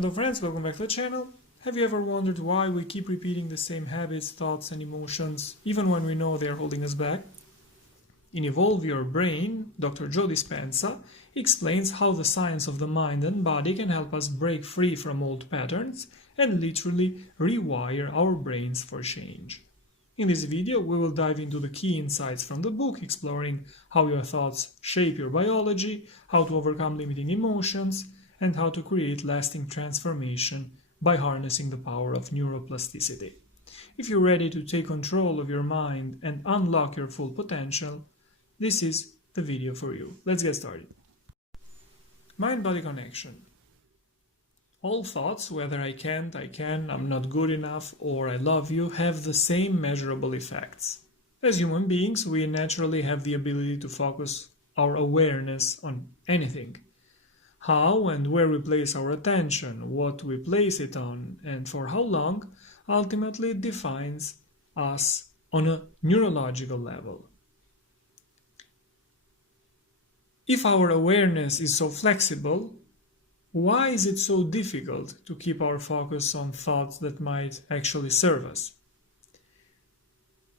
Hello friends, welcome back to the channel. Have you ever wondered why we keep repeating the same habits, thoughts and emotions even when we know they are holding us back? In Evolve Your Brain, Dr. Joe Dispenza explains how the science of the mind and body can help us break free from old patterns and literally rewire our brains for change. In this video, we will dive into the key insights from the book, exploring how your thoughts shape your biology, how to overcome limiting emotions, and how to create lasting transformation by harnessing the power of neuroplasticity. If you're ready to take control of your mind and unlock your full potential, this is the video for you. Let's get started. Mind-body connection. All thoughts, whether I can't, I can, I'm not good enough, or I love you, have the same measurable effects. As human beings, we naturally have the ability to focus our awareness on anything. How and where we place our attention, what we place it on, and for how long, ultimately defines us on a neurological level. If our awareness is so flexible, why is it so difficult to keep our focus on thoughts that might actually serve us?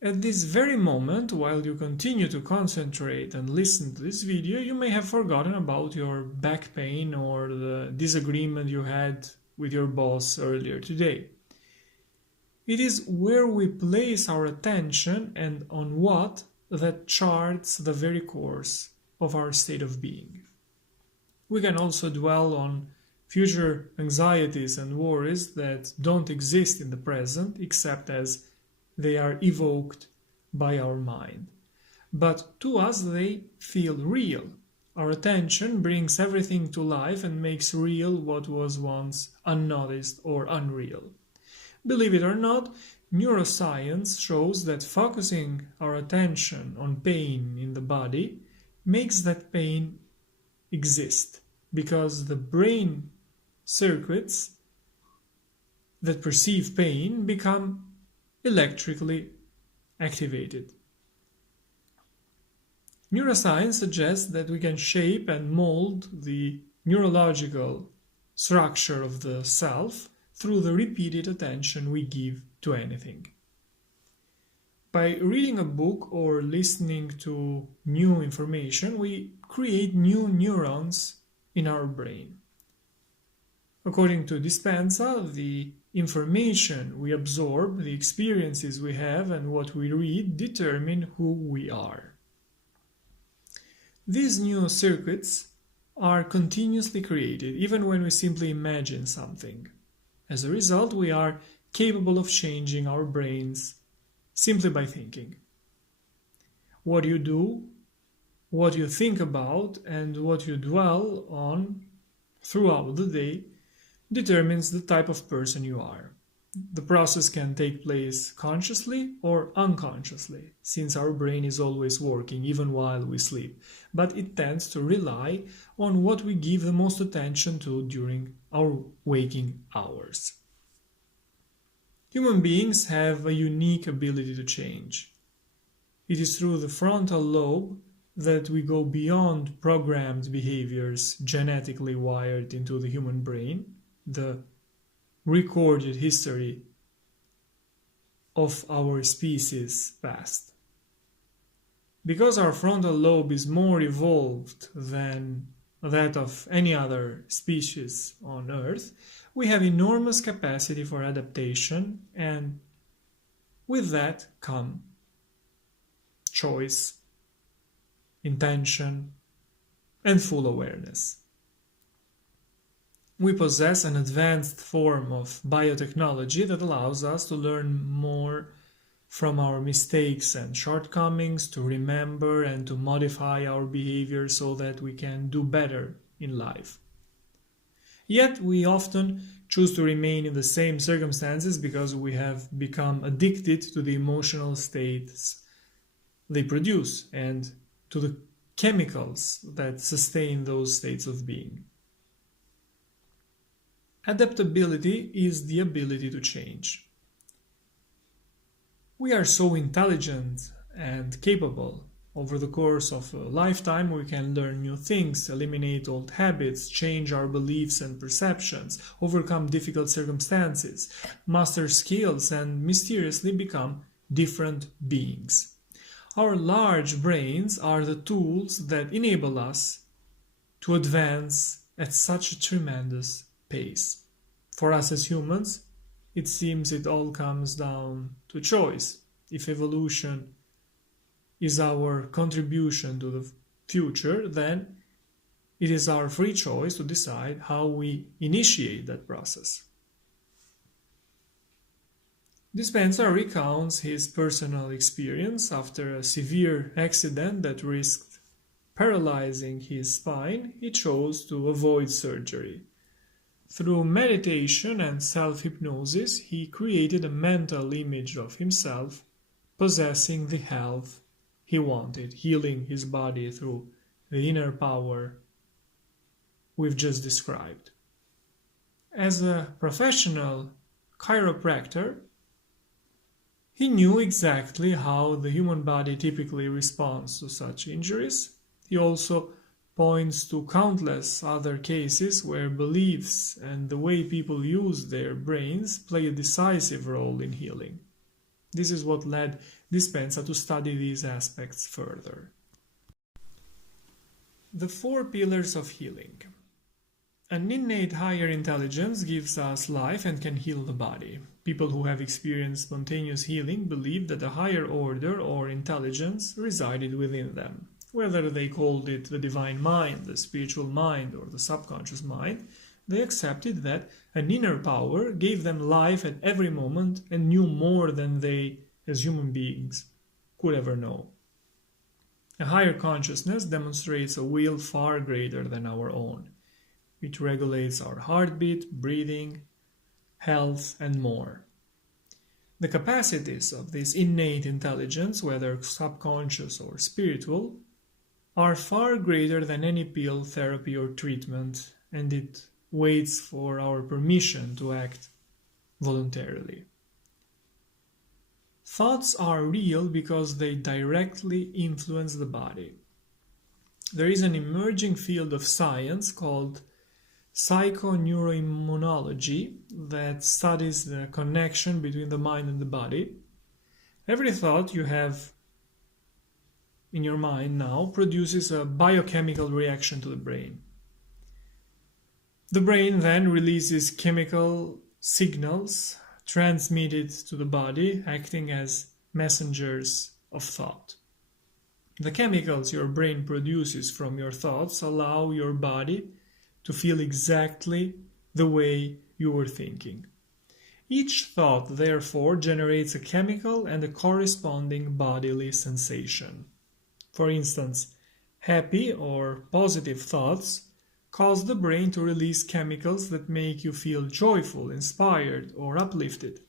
At this very moment, while you continue to concentrate and listen to this video, you may have forgotten about your back pain or the disagreement you had with your boss earlier today. It is where we place our attention and on what that charts the very course of our state of being. We can also dwell on future anxieties and worries that don't exist in the present except as they are evoked by our mind. But to us they feel real. Our attention brings everything to life and makes real what was once unnoticed or unreal. Believe it or not, neuroscience shows that focusing our attention on pain in the body makes that pain exist, because the brain circuits that perceive pain become electrically activated. Neuroscience suggests that we can shape and mold the neurological structure of the self through the repeated attention we give to anything. By reading a book or listening to new information, we create new neurons in our brain. According to Dispenza, the information we absorb, the experiences we have, and what we read determine who we are. These new circuits are continuously created, even when we simply imagine something. As a result, we are capable of changing our brains simply by thinking. What you do, what you think about, and what you dwell on throughout the day determines the type of person you are. The process can take place consciously or unconsciously, since our brain is always working even while we sleep, but it tends to rely on what we give the most attention to during our waking hours. Human beings have a unique ability to change. It is through the frontal lobe that we go beyond programmed behaviors genetically wired into the human brain, the recorded history of our species past. Because our frontal lobe is more evolved than that of any other species on Earth, we have enormous capacity for adaptation, and with that come choice, intention, and full awareness. We possess an advanced form of biotechnology that allows us to learn more from our mistakes and shortcomings, to remember and to modify our behavior so that we can do better in life. Yet we often choose to remain in the same circumstances because we have become addicted to the emotional states they produce and to the chemicals that sustain those states of being. Adaptability is the ability to change. We are so intelligent and capable Over the course of a lifetime, we can learn new things, eliminate old habits, change our beliefs and perceptions, overcome difficult circumstances, master skills, and mysteriously become different beings. Our large brains are the tools that enable us to advance at such a tremendous pace. For us as humans, it seems it all comes down to choice. If evolution is our contribution to the future, then it is our free choice to decide how we initiate that process. Dispenza recounts his personal experience after a severe accident that risked paralyzing his spine. He chose to avoid surgery. Through meditation and self-hypnosis, he created a mental image of himself possessing the health he wanted, healing his body through the inner power we've just described. As a professional chiropractor, he knew exactly how the human body typically responds to such injuries. He also points to countless other cases where beliefs and the way people use their brains play a decisive role in healing. This is what led Dispenza to study these aspects further. The 4 pillars of healing. An innate higher intelligence gives us life and can heal the body. People who have experienced spontaneous healing believe that a higher order or intelligence resided within them. Whether they called it the divine mind, the spiritual mind, or the subconscious mind, they accepted that an inner power gave them life at every moment and knew more than they, as human beings, could ever know. A higher consciousness demonstrates a will far greater than our own. It regulates our heartbeat, breathing, health, and more. The capacities of this innate intelligence, whether subconscious or spiritual, are far greater than any pill, therapy, or treatment, and it waits for our permission to act voluntarily. Thoughts are real because they directly influence the body. There is an emerging field of science called psychoneuroimmunology that studies the connection between the mind and the body. Every thought you have in your mind now produces a biochemical reaction to the brain. The brain then releases chemical signals transmitted to the body, acting as messengers of thought. The chemicals your brain produces from your thoughts allow your body to feel exactly the way you were thinking. Each thought, therefore, generates a chemical and a corresponding bodily sensation. For instance, happy or positive thoughts cause the brain to release chemicals that make you feel joyful, inspired, or uplifted.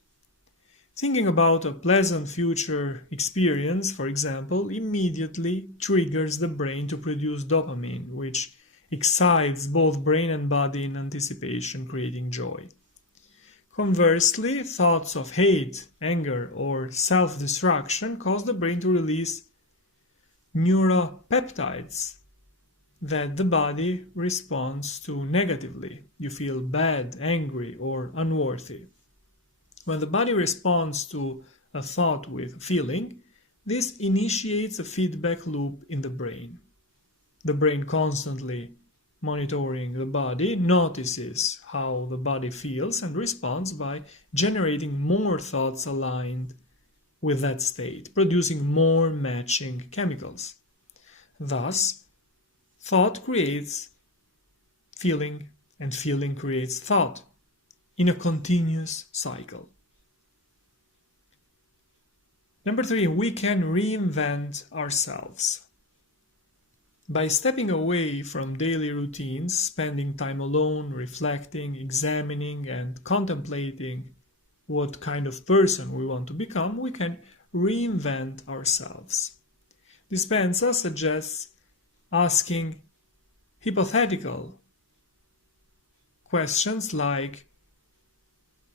Thinking about a pleasant future experience, for example, immediately triggers the brain to produce dopamine, which excites both brain and body in anticipation, creating joy. Conversely, thoughts of hate, anger, or self-destruction cause the brain to release neuropeptides that the body responds to negatively. You feel bad, angry, or unworthy. When the body responds to a thought with feeling, this initiates a feedback loop in the brain. The brain, constantly monitoring the body, notices how the body feels and responds by generating more thoughts aligned with that state, producing more matching chemicals. Thus, thought creates feeling, and feeling creates thought in a continuous cycle. Number 3, we can reinvent ourselves. By stepping away from daily routines, spending time alone, reflecting, examining, and contemplating what kind of person we want to become, we can reinvent ourselves. Dispenza suggests asking hypothetical questions like,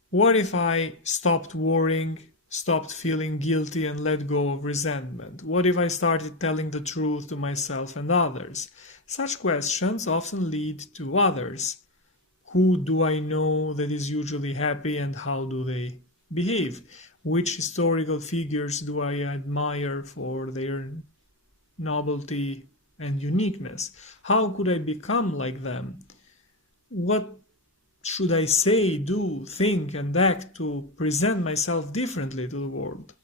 what if I stopped worrying stopped feeling guilty and let go of resentment? What if I started telling the truth to myself and others? Such questions often lead to others. Who do I know that is usually happy and how do they behave? Which historical figures do I admire for their novelty and uniqueness? How could I become like them? What should I say, do, think, and act to present myself differently to the world?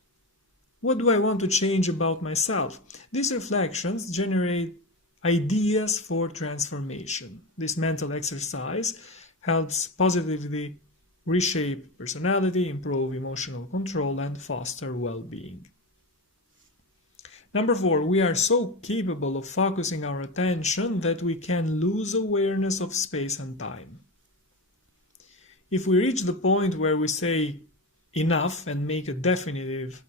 What do I want to change about myself? These reflections generate ideas for transformation. This mental exercise helps positively reshape personality, improve emotional control, and foster well-being. Number 4, we are so capable of focusing our attention that we can lose awareness of space and time. If we reach the point where we say enough and make a definitive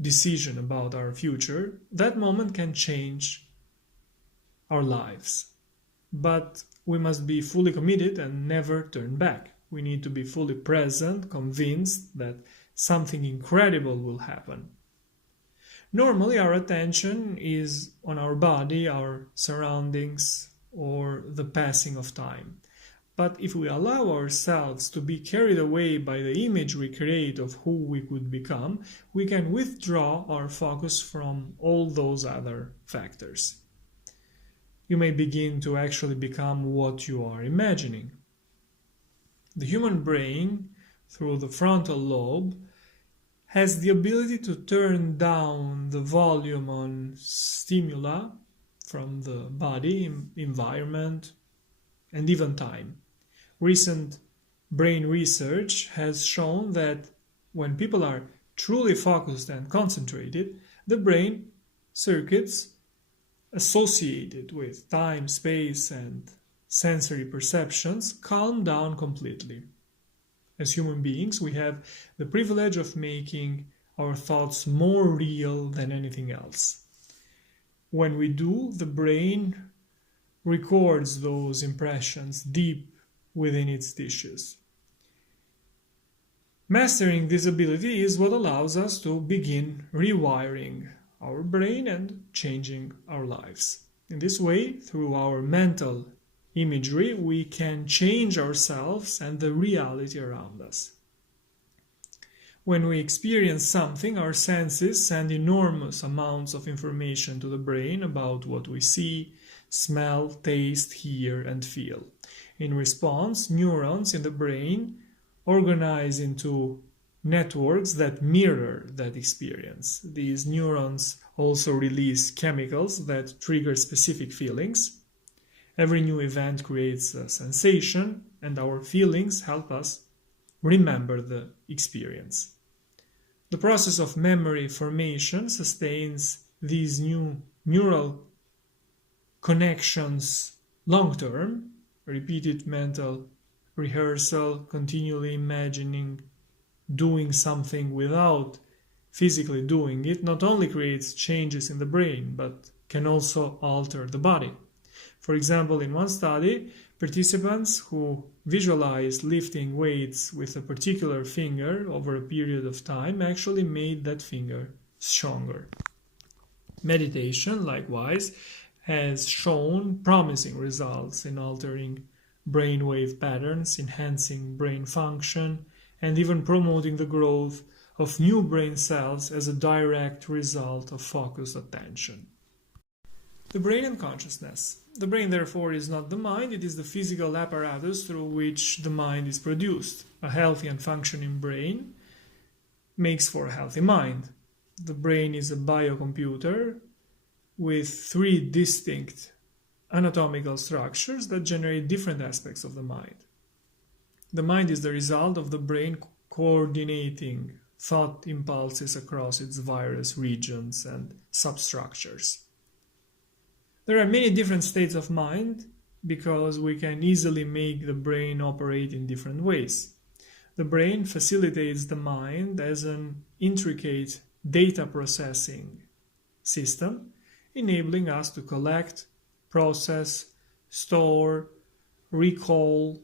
decision about our future, that moment can change our lives. But we must be fully committed and never turn back. We need to be fully present, convinced that something incredible will happen. Normally, our attention is on our body, our surroundings, or the passing of time. But if we allow ourselves to be carried away by the image we create of who we could become, we can withdraw our focus from all those other factors. You may begin to actually become what you are imagining. The human brain, through the frontal lobe, has the ability to turn down the volume on stimuli from the body, environment, and even time. Recent brain research has shown that when people are truly focused and concentrated, the brain circuits associated with time, space, and sensory perceptions calm down completely. As human beings, we have the privilege of making our thoughts more real than anything else. When we do, the brain records those impressions deep within its tissues. Mastering this ability is what allows us to begin rewiring our brain and changing our lives. In this way, through our mental imagery, we can change ourselves and the reality around us. When we experience something, our senses send enormous amounts of information to the brain about what we see, smell, taste, hear, and feel. In response, neurons in the brain organize into networks that mirror that experience. These neurons also release chemicals that trigger specific feelings. Every new event creates a sensation, and our feelings help us remember the experience. The process of memory formation sustains these new neural connections long-term. Repeated mental rehearsal, continually imagining doing something without physically doing it, not only creates changes in the brain, but can also alter the body. For example, in one study, participants who visualized lifting weights with a particular finger over a period of time actually made that finger stronger. Meditation, likewise, has shown promising results in altering brainwave patterns, enhancing brain function, and even promoting the growth of new brain cells as a direct result of focused attention. The brain and consciousness. The brain, therefore, is not the mind, it is the physical apparatus through which the mind is produced. A healthy and functioning brain makes for a healthy mind. The brain is a biocomputer with 3 distinct anatomical structures that generate different aspects of the mind. The mind is the result of the brain coordinating thought impulses across its various regions and substructures. There are many different states of mind because we can easily make the brain operate in different ways. The brain facilitates the mind as an intricate data processing system, enabling us to collect, process, store, recall,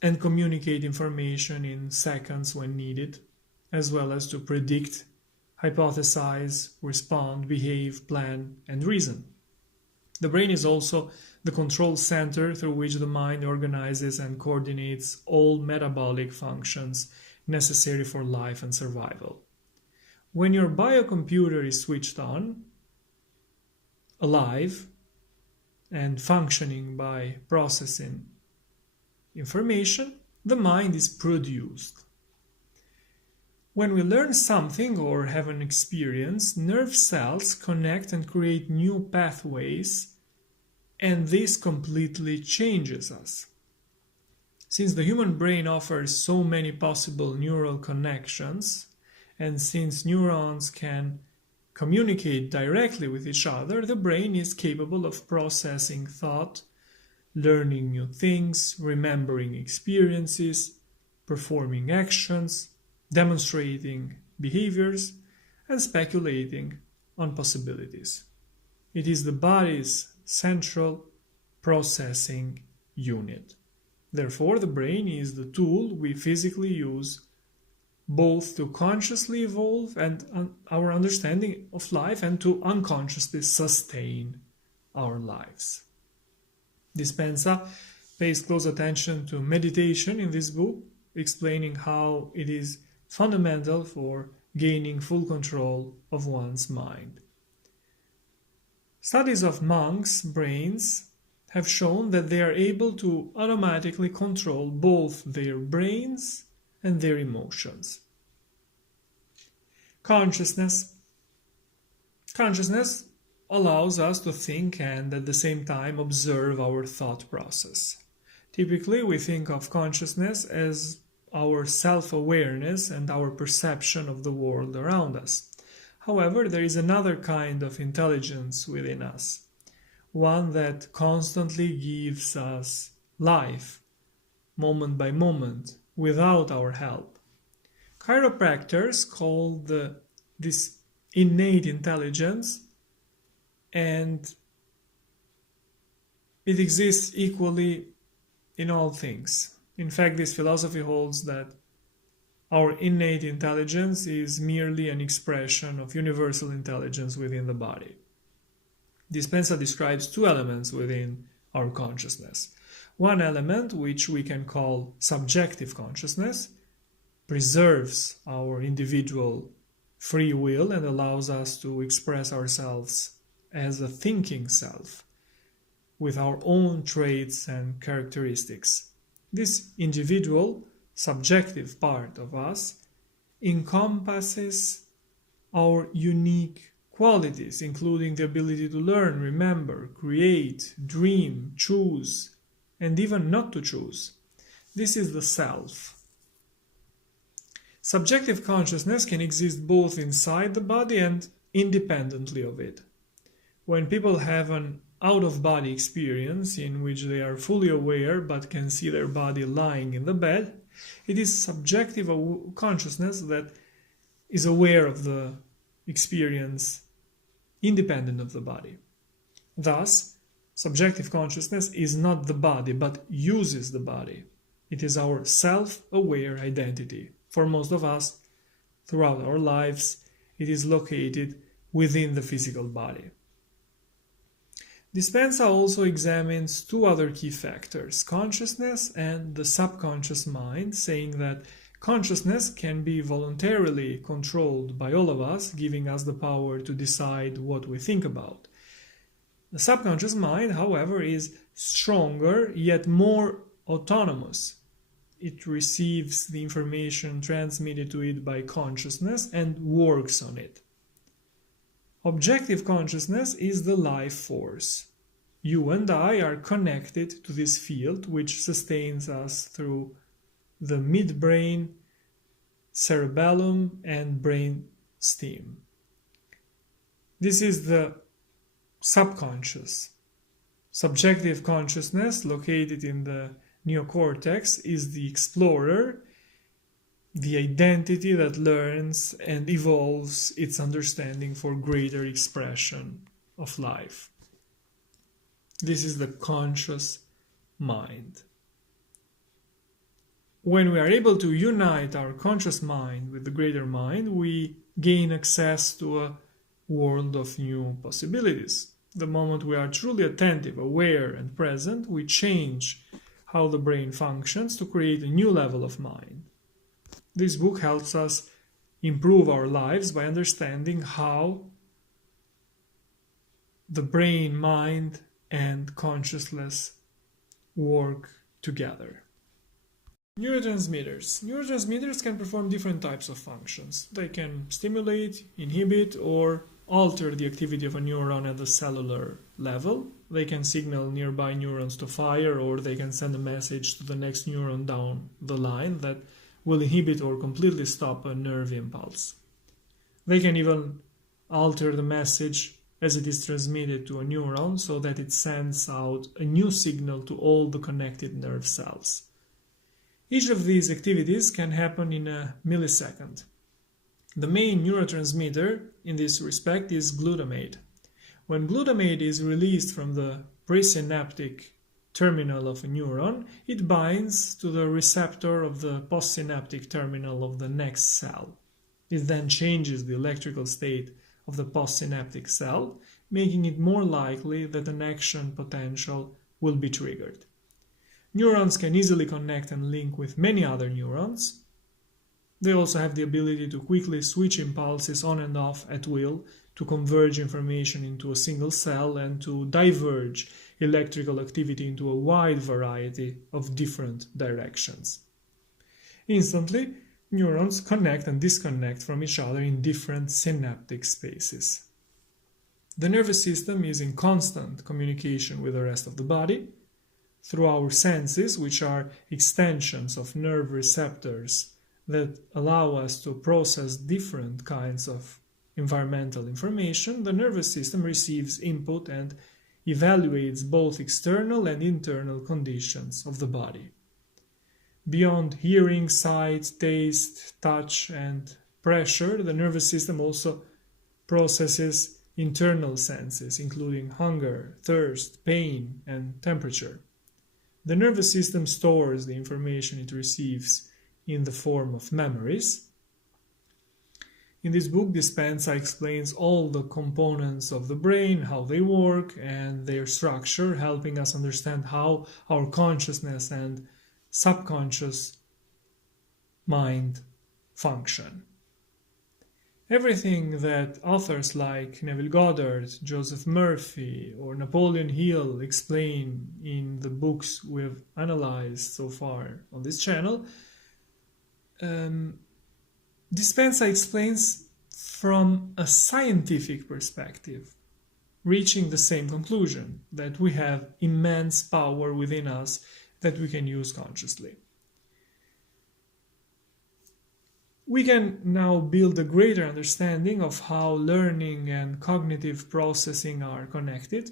and communicate information in seconds when needed, as well as to predict, hypothesize, respond, behave, plan, and reason. The brain is also the control center through which the mind organizes and coordinates all metabolic functions necessary for life and survival. When your biocomputer is switched on, alive, and functioning by processing information, the mind is produced. When we learn something or have an experience, nerve cells connect and create new pathways, and this completely changes us. Since the human brain offers so many possible neural connections, and since neurons can communicate directly with each other, the brain is capable of processing thought, learning new things, remembering experiences, performing actions, demonstrating behaviors, and speculating on possibilities. It is the body's central processing unit. Therefore, the brain is the tool we physically use both to consciously evolve and our understanding of life and to unconsciously sustain our lives. Dispenza pays close attention to meditation in this book, explaining how it is fundamental for gaining full control of one's mind. Studies of monks' brains have shown that they are able to automatically control both their brains and their emotions. Consciousness allows us to think and at the same time observe our thought process. Typically, we think of consciousness as our self-awareness and our perception of the world around us. However, there is another kind of intelligence within us, one that constantly gives us life, moment by moment, without our help. Chiropractors call this innate intelligence, and it exists equally in all things. In fact, this philosophy holds that our innate intelligence is merely an expression of universal intelligence within the body. Dispenza describes two elements within our consciousness. One element, which we can call subjective consciousness, preserves our individual free will and allows us to express ourselves as a thinking self with our own traits and characteristics. This individual, subjective part of us encompasses our unique qualities, including the ability to learn, remember, create, dream, choose, and even not to choose. This is the self. Subjective consciousness can exist both inside the body and independently of it. When people have an out-of-body experience in which they are fully aware but can see their body lying in the bed, it is subjective consciousness that is aware of the experience independent of the body. Thus, subjective consciousness is not the body but uses the body. It is our self-aware identity. For most of us, throughout our lives, it is located within the physical body. Dispenza also examines two other key factors, consciousness and the subconscious mind, saying that consciousness can be voluntarily controlled by all of us, giving us the power to decide what we think about. The subconscious mind, however, is stronger yet more autonomous. It receives the information transmitted to it by consciousness and works on it. Objective consciousness is the life force. You and I are connected to this field which sustains us through the midbrain, cerebellum, and brain stem. This is the subconscious. Subjective consciousness, located in the neocortex, is the explorer, the identity that learns and evolves its understanding for greater expression of life. This is the conscious mind. When we are able to unite our conscious mind with the greater mind, we gain access to a world of new possibilities. The moment we are truly attentive, aware, and present, we change how the brain functions to create a new level of mind. This book helps us improve our lives by understanding how the brain, mind, and consciousness work together. Neurotransmitters. Neurotransmitters can perform different types of functions. They can stimulate, inhibit, or alter the activity of a neuron at the cellular level. They can signal nearby neurons to fire, or they can send a message to the next neuron down the line that will inhibit or completely stop a nerve impulse. They can even alter the message as it is transmitted to a neuron so that it sends out a new signal to all the connected nerve cells. Each of these activities can happen in a millisecond. The main neurotransmitter in this respect is glutamate. When glutamate is released from the presynaptic terminal of a neuron, it binds to the receptor of the postsynaptic terminal of the next cell. It then changes the electrical state of the postsynaptic cell, making it more likely that an action potential will be triggered. Neurons can easily connect and link with many other neurons. They also have the ability to quickly switch impulses on and off at will, to converge information into a single cell, and to diverge electrical activity into a wide variety of different directions. Instantly, neurons connect and disconnect from each other in different synaptic spaces. The nervous system is in constant communication with the rest of the body. Through our senses, which are extensions of nerve receptors that allow us to process different kinds of environmental information, the nervous system receives input and evaluates both external and internal conditions of the body. Beyond hearing, sight, taste, touch, and pressure, the nervous system also processes internal senses, including hunger, thirst, pain, and temperature. The nervous system stores the information it receives in the form of memories. In this book, Dispenza explains all the components of the brain, how they work, and their structure, helping us understand how our consciousness and subconscious mind function. Everything that authors like Neville Goddard, Joseph Murphy, or Napoleon Hill explain in the books we've analyzed so far on this channel, Dispenza explains from a scientific perspective, reaching the same conclusion, that we have immense power within us that we can use consciously. We can now build a greater understanding of how learning and cognitive processing are connected.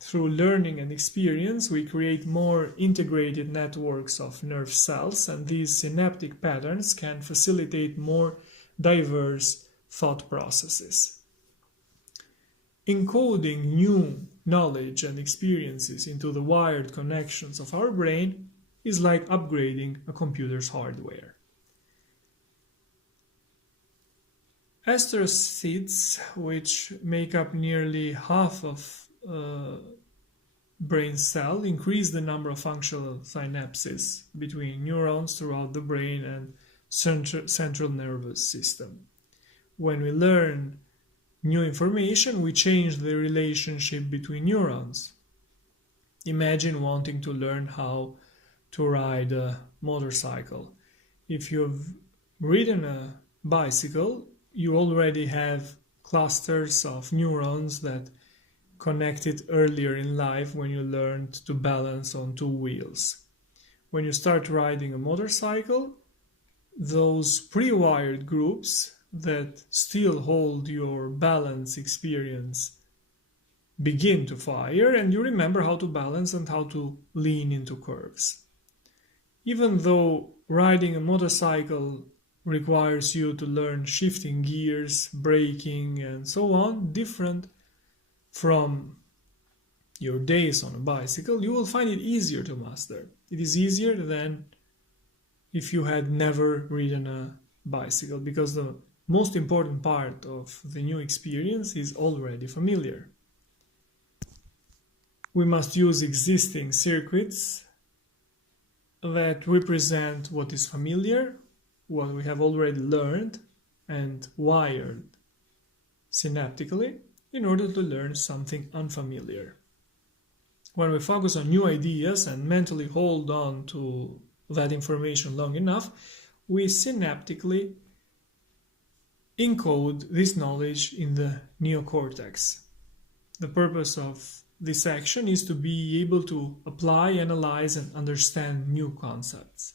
Through learning and experience, we create more integrated networks of nerve cells, and these synaptic patterns can facilitate more diverse thought processes. Encoding new knowledge and experiences into the wired connections of our brain is like upgrading a computer's hardware. Astrocytes, which make up nearly half of brain cell, increase the number of functional synapses between neurons throughout the brain and central nervous system. When we learn new information, we change the relationship between neurons. Imagine wanting to learn how to ride a motorcycle. If you've ridden a bicycle, you already have clusters of neurons that connected earlier in life when you learned to balance on two wheels. When you start riding a motorcycle, those pre-wired groups that still hold your balance experience begin to fire, and you remember how to balance and how to lean into curves. Even though riding a motorcycle requires you to learn shifting gears, braking, and so on, different from your days on a bicycle, you will find it easier to master. It is easier than if you had never ridden a bicycle, because the most important part of the new experience is already familiar. We must use existing circuits that represent what is familiar, what we have already learned and wired synaptically, in order to learn something unfamiliar. When we focus on new ideas and mentally hold on to that information long enough, we synaptically encode this knowledge in the neocortex. The purpose of this action is to be able to apply, analyze, and understand new concepts.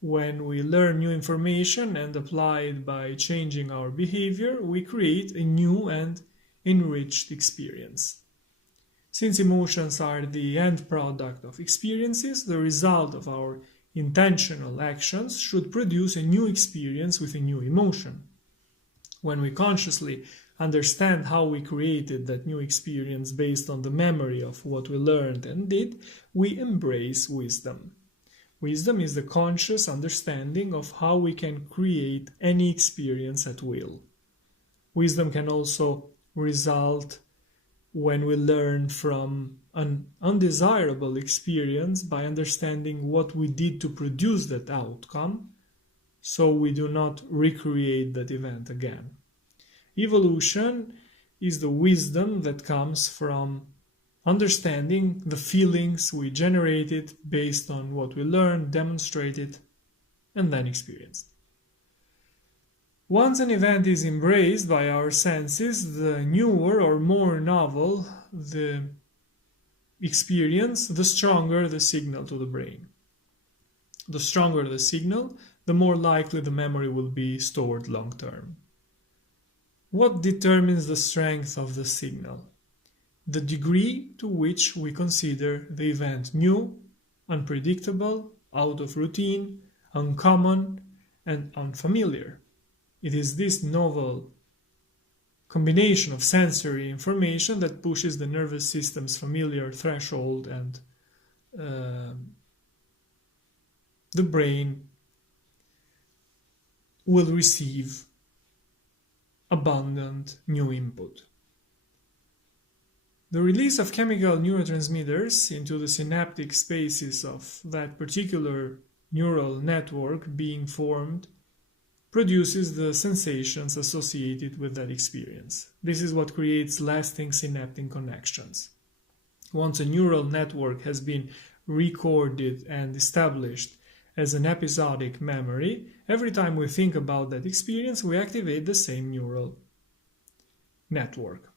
When we learn new information and apply it by changing our behavior, we create a new and enriched experience. Since emotions are the end product of experiences, the result of our intentional actions should produce a new experience with a new emotion. When we consciously understand how we created that new experience based on the memory of what we learned and did, we embrace wisdom. Wisdom is the conscious understanding of how we can create any experience at will. Wisdom can also result when we learn from an undesirable experience by understanding what we did to produce that outcome, so we do not recreate that event again. Evolution is the wisdom that comes from understanding the feelings we generated based on what we learned, demonstrated, and then experienced. Once an event is embraced by our senses, the newer or more novel the experience, the stronger the signal to the brain. The stronger the signal, the more likely the memory will be stored long term. What determines the strength of the signal? The degree to which we consider the event new, unpredictable, out of routine, uncommon, and unfamiliar. It is this novel combination of sensory information that pushes the nervous system's familiar threshold, and the brain will receive abundant new input. The release of chemical neurotransmitters into the synaptic spaces of that particular neural network being formed produces the sensations associated with that experience. This is what creates lasting synaptic connections. Once a neural network has been recorded and established as an episodic memory, every time we think about that experience, we activate the same neural network.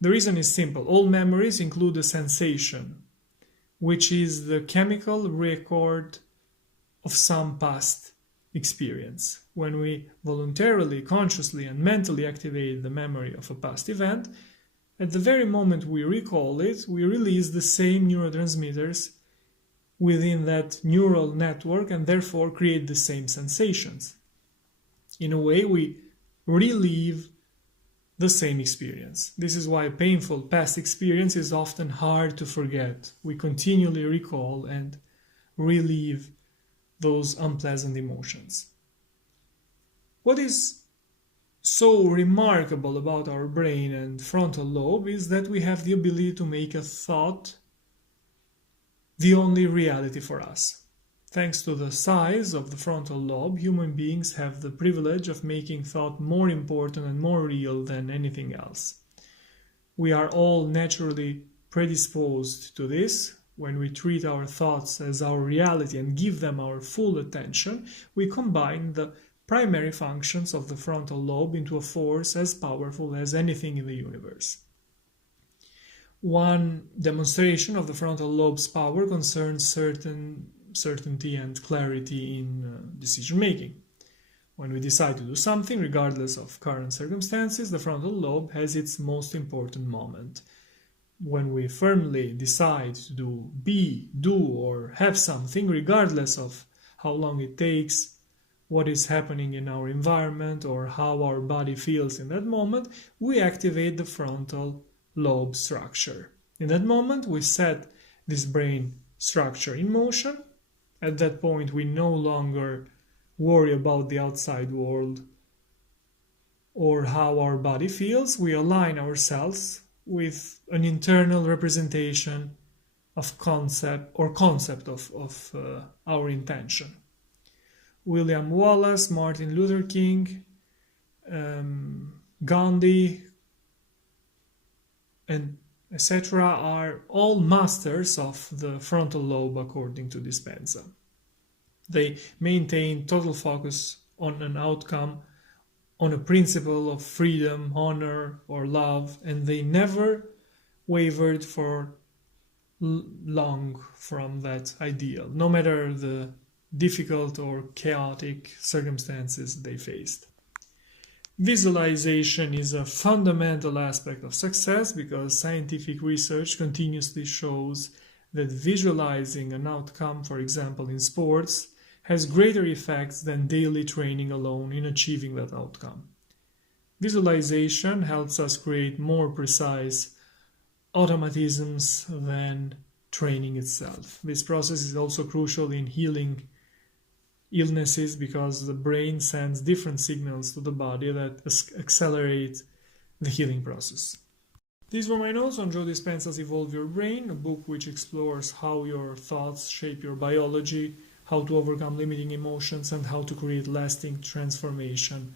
The reason is simple. All memories include a sensation, which is the chemical record of some past experience. When we voluntarily, consciously, and mentally activate the memory of a past event, at the very moment we recall it, we release the same neurotransmitters within that neural network and therefore create the same sensations. In a way, we relive the same experience. This is why a painful past experience is often hard to forget. We continually recall and relive those unpleasant emotions. What is so remarkable about our brain and frontal lobe is that we have the ability to make a thought the only reality for us. Thanks to the size of the frontal lobe, human beings have the privilege of making thought more important and more real than anything else. We are all naturally predisposed to this. When we treat our thoughts as our reality and give them our full attention, we combine the primary functions of the frontal lobe into a force as powerful as anything in the universe. One demonstration of the frontal lobe's power concerns certainty and clarity in decision-making. When we decide to do something, regardless of current circumstances, the frontal lobe has its most important moment. When we firmly decide to do or have something, regardless of how long it takes, what is happening in our environment, or how our body feels in that moment, we activate the frontal lobe structure. In that moment, we set this brain structure in motion, At that point, we no longer worry about the outside world or how our body feels. We align ourselves with an internal representation of concept of our intention. William Wallace, Martin Luther King, Gandhi, and etc. are all masters of the frontal lobe according to Dispenza. They maintain total focus on an outcome, on a principle of freedom, honor, or love, and they never wavered for long from that ideal, no matter the difficult or chaotic circumstances they faced. Visualization is a fundamental aspect of success because scientific research continuously shows that visualizing an outcome, for example in sports, has greater effects than daily training alone in achieving that outcome. Visualization helps us create more precise automatisms than training itself. This process is also crucial in healing illnesses because the brain sends different signals to the body that accelerate the healing process. These were my notes on Joe Dispenza's Evolve Your Brain, a book which explores how your thoughts shape your biology, how to overcome limiting emotions, and how to create lasting transformation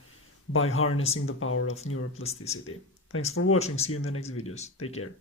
by harnessing the power of neuroplasticity. Thanks for watching. See you in the next videos. Take care.